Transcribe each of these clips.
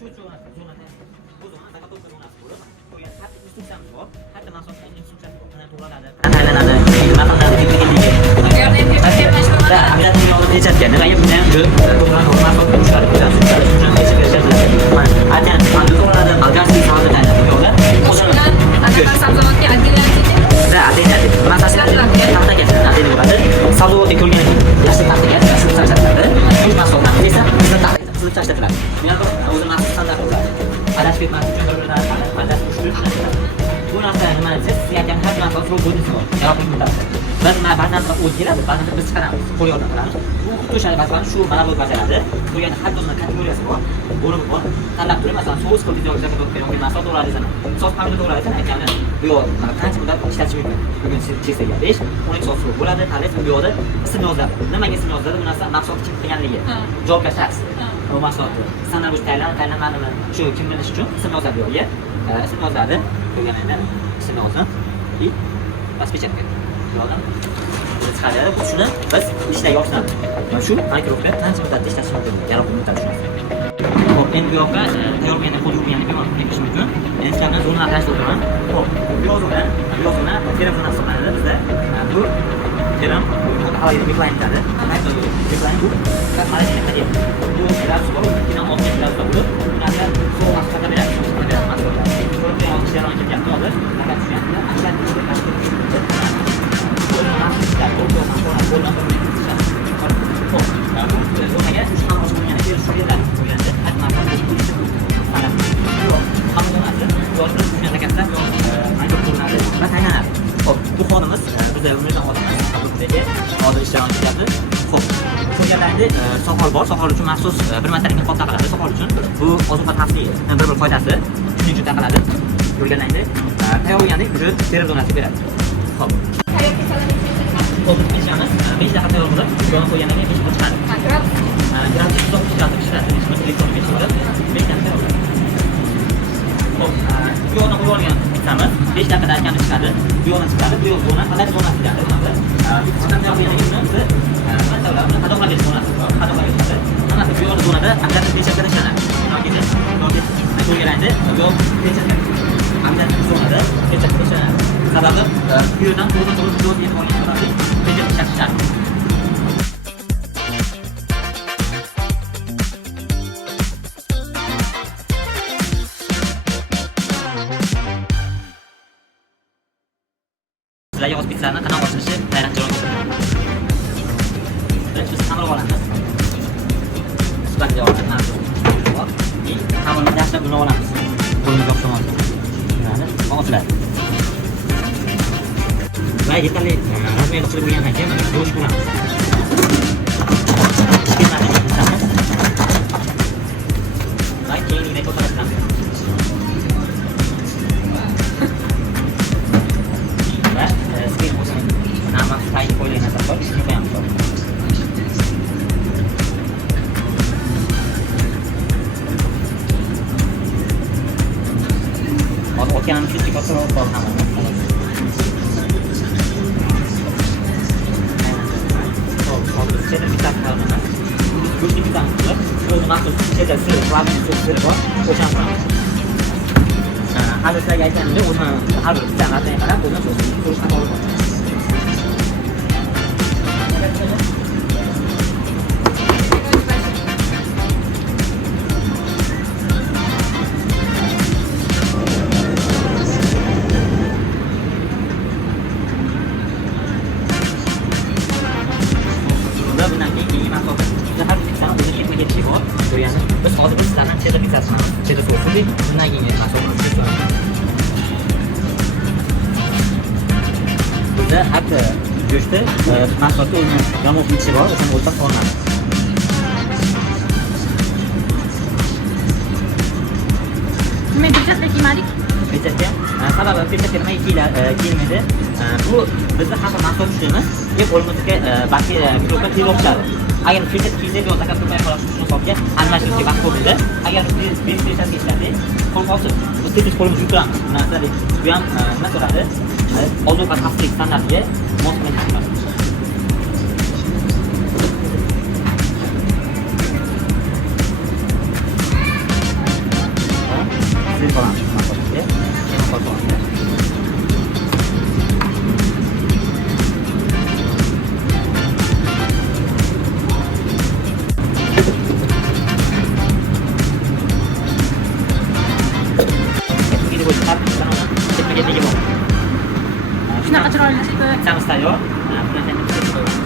shu zonada bu zona zakotga zonasi bo'lib, qo'ygan har instruksiyamiz bor. Har bir mahsulotga instruksiyasi bor. Qanday to'g'raladi, qanday aylanadi, nima qilinadi deganligi. Обязательно olib yechadigan. Nimaga bunda to'g'ralgan mahsulotlar ushlari bilan shunchalik aytgan to'g'raladi, algazli savolda aylanadi. Yo'qlar. Anaqa sabzavotga отделять. Да, отделять. Masalan, taxtaga отделять bo'ladi. Sabzavotga ko'rgan yaxshi taxtaga shuni tashlatiladi. Uch mahsulotlar esa bizni taxtaga qilib tashlatiladi. Men o'zim maxsus standart bo'ladi. Adashib ketmaslik uchun bir-biridan adashib tushirib tashlatiladi. Bu narsa nima desiz, siz aytgan har bir narsa so'z bo'ldingiz. Javob muddatda. Biz ba'zan o'z keladi, ba'zan biz chiqaramiz, qo'l yordam qilamiz. Bu xuddi o'sha masalan shu mana bu bajaradi. Qo'ygan har bir kategoriyasi bor. Bo'lim bor. Tanlab turib, masalan, so'z qilib yoki zakotga yoki mahsulot to'g'raysan. So'z hamda to'g'raysan aytganda bu yoq qancha muddat ishlatish mumkin. Bugun cheksaga 5, 12 soat bo'ladi. Tanlash bu yoqda ism yozadi. Nimaga ism yozadi? Bu narsa mahsulot kim qilganligi. Javobgar shaxs. Bu mahsulotni standart bo'yicha tayyorlanmadimi? Shu kim bilish uchun ism yozadi yo'qga. Ism yozadi. Qo'yganingda ism yozdim. И распечатка. Yo'qdan chiqaradi. Bu shuni biz ishlarga oshiramiz. Mana shu mikroga qancha muddatda ishlash mumkin? Yaroqli muddat shunisi. Xo'p, endi bu yoqqa tayyorlangan qo'l yuvganlik bilan tekshirish mumkin. Endi sizlarga zonalar tashlab o'taman. Xo'p, bu zona terim zonasi hisoblanadi bizda. Bu terim havoyi beklanib turadi. Beklanib bu mana shunday qilib. Bu gradus bor, bino 60 gradus bo'lib, bunga sovuq haqiqatda beradi. Mahsulotlar. Ko'rib olishlar uchun gap bo'ladi. Faqat shu yerda ashlatishni tashkil bu xonimiz bizda umrdan odamlar hozir ishlayapti. Xo'p, bu yerlarda soqol bor. Soqol uchun maxsus bir martalik niqob taqiladi. Soqol uchun bu ozuqa tavsiya bir foydasi. Shuning uchun taqiladi. Ko'rganingda tayyorlangandik, bu teri zonasi beradi. Xo'p. Qo'lni pishamiz. 5 daqiqa tayyor bo'lib, yonib qo'ygandan keyin pishib chiqadi. Gradus 160 gradusda pishadi. Elektron pech bo'lib, 5 daqiqa tayyor bo'ladi. Xo'p, bu yoqni qo'yib olgan pizzamiz 5 daqiqada aytganda chiqadi. Bu yoqdan chiqadi. Bu yoq zona, qanday zonasi deyiladi bunda. Chiqib qo'ygandan keyin biz masalan qadoqlarga zonasi bor. Qadoqlarga chiqadi. Mana bu yoq zonada albatta pechakada ishlanadi. Yo'qda, qo'yganingda yo'q pechakada. Hamda zonada pechakada ishlanadi. Sababi bu yerdan to'g'ri yo'l yetib olgan sababli pechak ishlashadi. Sizlarga o'z pizzani qanday ochilishi tayyorlab joylashtirdim. Biz qamrab olamiz. Suhbatga olamiz. Qamoqni tashlab buni olamiz. Qo'limiz o'xshamaydi. Ochiladi. Va yetarli razmerda qilib bo'lgandan keyin mana go'sht qo'yamiz. Va keyin yana ko'taramiz. Va skin qo'shamiz. Nama sayt qo'yilgan narsa bor, shuni qo'yamiz. Hozir okeanimiz uchun kattaroq bor hamma. Cheddar pizzasi tayyorlanadi. Go'shtli pizzamiz bor. O'zi maxsus cheddar siri, flavor siri bor. O'shani qilamiz. Hozir sizlarga aytganimdek, o'zim har bir pizzani atay qarab, o'zim ko'rishni olib olaman. Bundan keyin mahsulot har bir pizzani o'ziga ketma-ketlik bor. Ko'rgansiz, biz hozir sizlardan cheddar pizzasini qilamiz. Cheddar sosli, bundan keyin mahsulotni pishiramiz. Bizda hatta go'shtni mahsulotga o'zini yomon ichi bor, o'shani o'lchab solinadi. Nima pizzasga kiymadik? Pizzasga sababi pizzasga nima kiyilmaydi? Bu bizni har bir mahsulot tushiramiz. Qo'limizga bakteriya, mikrobga tez o'xshadi. Agar pizza kiysak yo zakat qilmay qolish uchun hisobga almashtirishga vaqt bo'ldi. Agar biz pizzasga ishlasak, qo'l qolsin. Biz tez qo'limiz yuqtiramiz. Bu narsa bu ham nima so'radi? Ozuqa xavfsizlik standartiga mos keladi. Siz falan. Begini bo'yicha qarab turibsan, ketma-ket nega bor? Shunaqa chiroyli chiqdi. Pizzamiz tayyor. Buni endi pishirib qo'yamiz.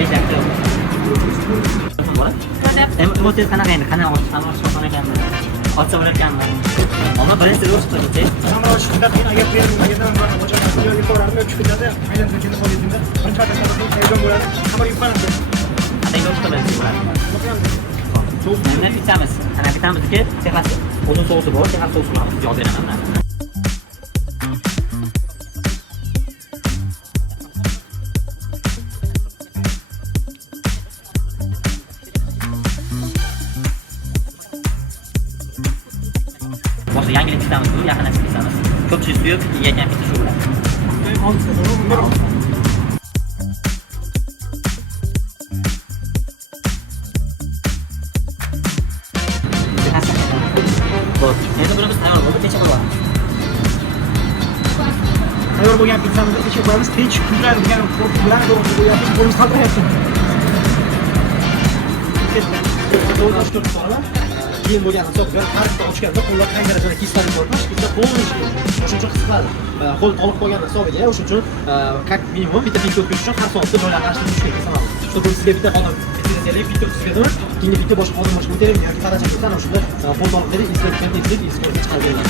Rejaktor. Emotsiyangiz qanaqa endi? Qanaqa ochiq ekanmi? Ochsa bo'larkanmi? Ammo birinchi o'rishib turibdi. Mana shu shunday qiyin agar bermagandan mana boshqa yo'lga ko'rardim, uch kunlarda aylanib ketganda qo'ydim-da. Birinchi marta hayajon bo'ladi. Xabar yuqaradi. Qanday o'rishib turibdi? Mana pizzamiz. Ana pizzamizniki Texas uzun sousi bor, Texas sousi bor. Yozib beraman mana. Boshqa yangilik pizzamiz bu, yaqinlashib pizzamiz. Ko'pchilik suyib yeyotgan pizza shu bilan. Xo'p, endi bunimiz tayyor bo'ldi, kecha qo'yamiz. Tayyor bo'lgan pizzamizni ichiga qo'yamiz. Tinch kuzlar degan qo'rquv bilan qo'yamiz. Qo'limiz qaltirayapti. Keyin bo'lgan hisob bilan har bitta ochganda qo'llar qanday darajada keslarib ko'rmish, bizda polniy shuning uchun qisqaradi. Qo'l to'liq qolganda hisobiga, o'shuning uchun как minimum bitta pinka o'tkazish uchun har soatda joylarni alishtirib turishga sanaladi. Чтобы sizga bitta xodim bitta sizga dur, keyin bitta boshqa xodim boshqa o'taylik yoki qaracha qilsan, o'shanda qo'l to'liq berib, inspektor chiqarib beradi.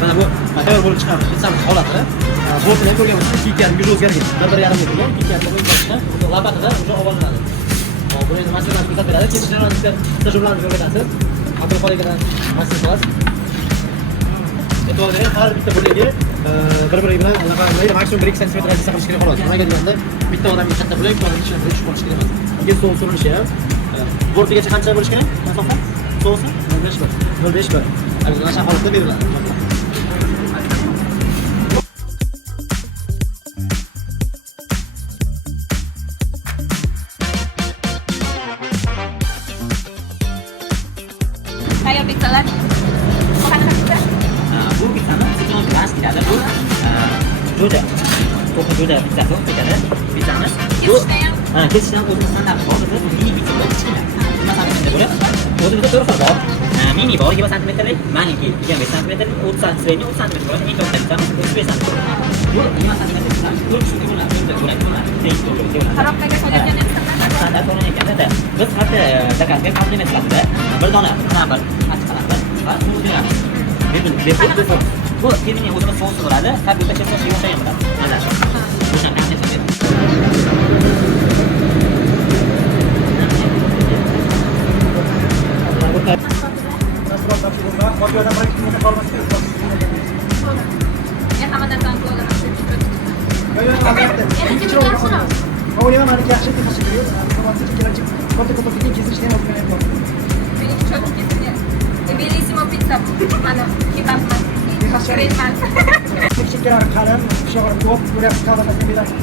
Mana bu tayyor bo'lib chiqqan pizzamiz holati. Bortini ham ko'rganmiz, kiygan yuzi o'zgargan. 1.5 metr bo'lgan, kiygan bo'lgan lapatida o'sha olinadi. Hop, buni endi maslahat ko'rsatib beradi. Ketishlarni tajribalarni o'rgatasiz. Qabul qoligan maslahat. E'tiborga har bitta bo'lagi bir-biri bilan allaqanday maksimum 1-2 sm radiusda qilish kerak xolos. Nimaga deganda bitta odamga katta bo'lak, bitta odamga kichkina bo'lak chiqish kerak emas. Keyin so'us surilishi ham bortigacha qancha bo'lish kerak? Masofa? So'usi 0.5 bir. 0.5 bir. Mana shu holatda beriladi. Tayyor pizzalar. Qanaqa pizza? Bu pizzani Sichon Glass deyiladi. Bu jo'ja. To'qi jo'ja pizzasi ekadi. Pizzamiz. Bu kesishdan o'zimiz standart bor. Bu mini pizza bo'lib kichkina. Masalan, shunday bo'lib, o'zimizda 4 xil bor. Mini bor 20 santimetrlik, maniki 25 santimetrlik, 30 santimetrlik, 30 santimetr bo'ladi. Eng katta pizzamiz 35 santimetr. Bu 20 santimetrlik pizzamiz 4 shunday bo'ladi. Qarobkaga so'yilgan narsalar. Standart o'rnayotganda biz hatto zakazga kompliment sifatida bir dona qanaqa achchiq qanaqa va suv beramiz. Bu terminal o'zimiz sousi bo'ladi. Tabiiyda so'si yumshagan bo'ladi. Mana shu. O'sha kompliment beramiz. Hamma narsani qo'lladim. Oğlum hani gerçekten nasıl görüyor? Sabahçı gelecek. Fotoğrafı kesişten okuyan var. Benimki çok kesin. Bellissimo pizza. Mana kebab. Great man. Küçükler kalem, şahar top, buraya kadar da bir dakika.